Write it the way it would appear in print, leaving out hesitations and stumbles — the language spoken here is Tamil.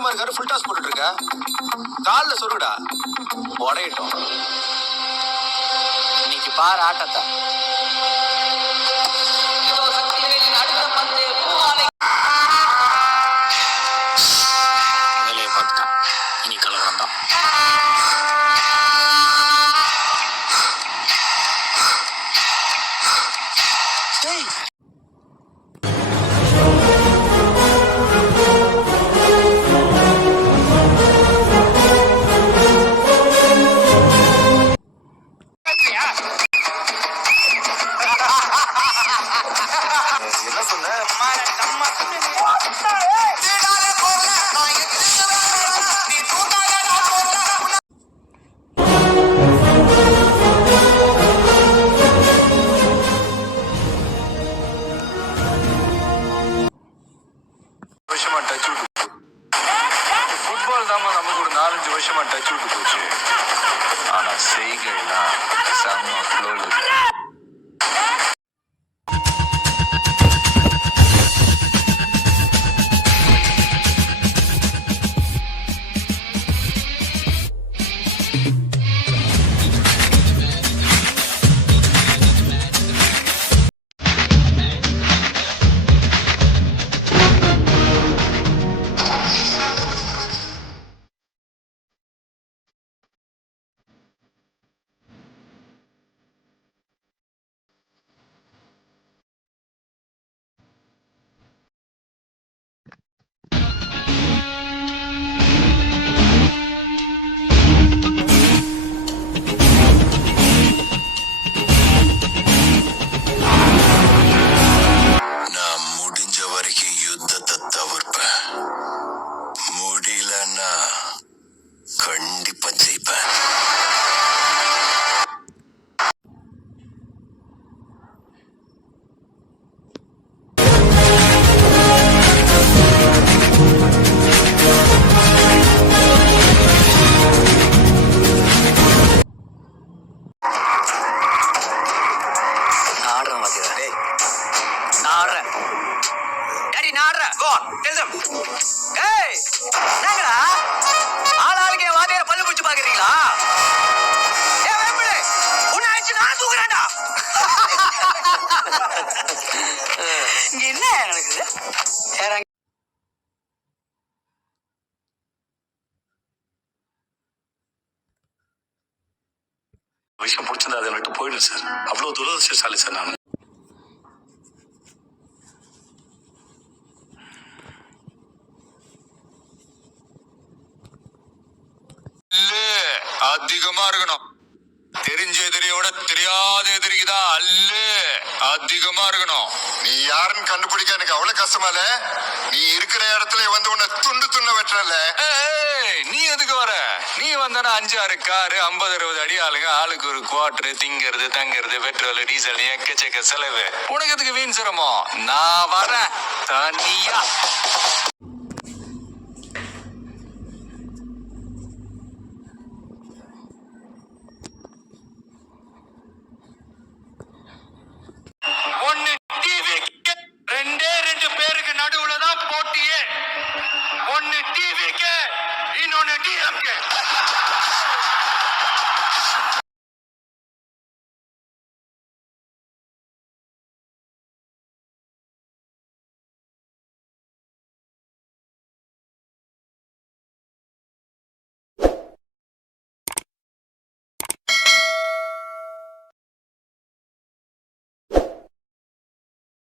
பேசாம இருக்காரு, ஃபுல் டாஸ் போட்டுட்டு இருக்க. கால்ல சொருடா, உடையட்டும். இன்னைக்கு பாரு ஆட்டத்தை. வேலையை பார்த்துட்டான், இனி கலவரம் தான். என்ன சொன்ன? வருஷமா டச் விட்டு ஃபுட்பால் தான் நமக்கு ஒரு 4-5 வருஷமா டச் விட்டு போச்சு. ஆனா செய்கைலாம் செம்ம ஃப்ளோல இருக்கு. கண்டிப்பா ஜெயிப்பேன். என்ன நடக்குது? விஷயம் பிடிச்சிருந்தா அதை விட்டு போயிடும் சார். அவ்வளவு துரதிருஷ்டசாலி சார் நான். அதிகமா இருக்கணும். தெரிஞ்ச எதிரியோட தெரியாத எதிரிக்குதான் அல்லு அதிகமா இருக்கணும். நீ யாருன்னு கண்டுபிடிக்க எனக்கு அவ்வளவு கஷ்டமா இல்ல. நீ இருக்கிற இடத்துல வந்து உன்னை துண்டு துண்ண வெட்டுறல. நீ எதுக்கு வர? நீ வந்தானா 5-6 காரு, 50-60 அடி ஆளுங்க, ஆளுக்கு ஒரு குவார்டர், திங்கிறது தங்கிறது, பெட்ரோல் டீசல், எக்கச்சக்க செலவு. உனக்கு எதுக்கு வீண் சிரமம்? நான் வரேன் தனியா.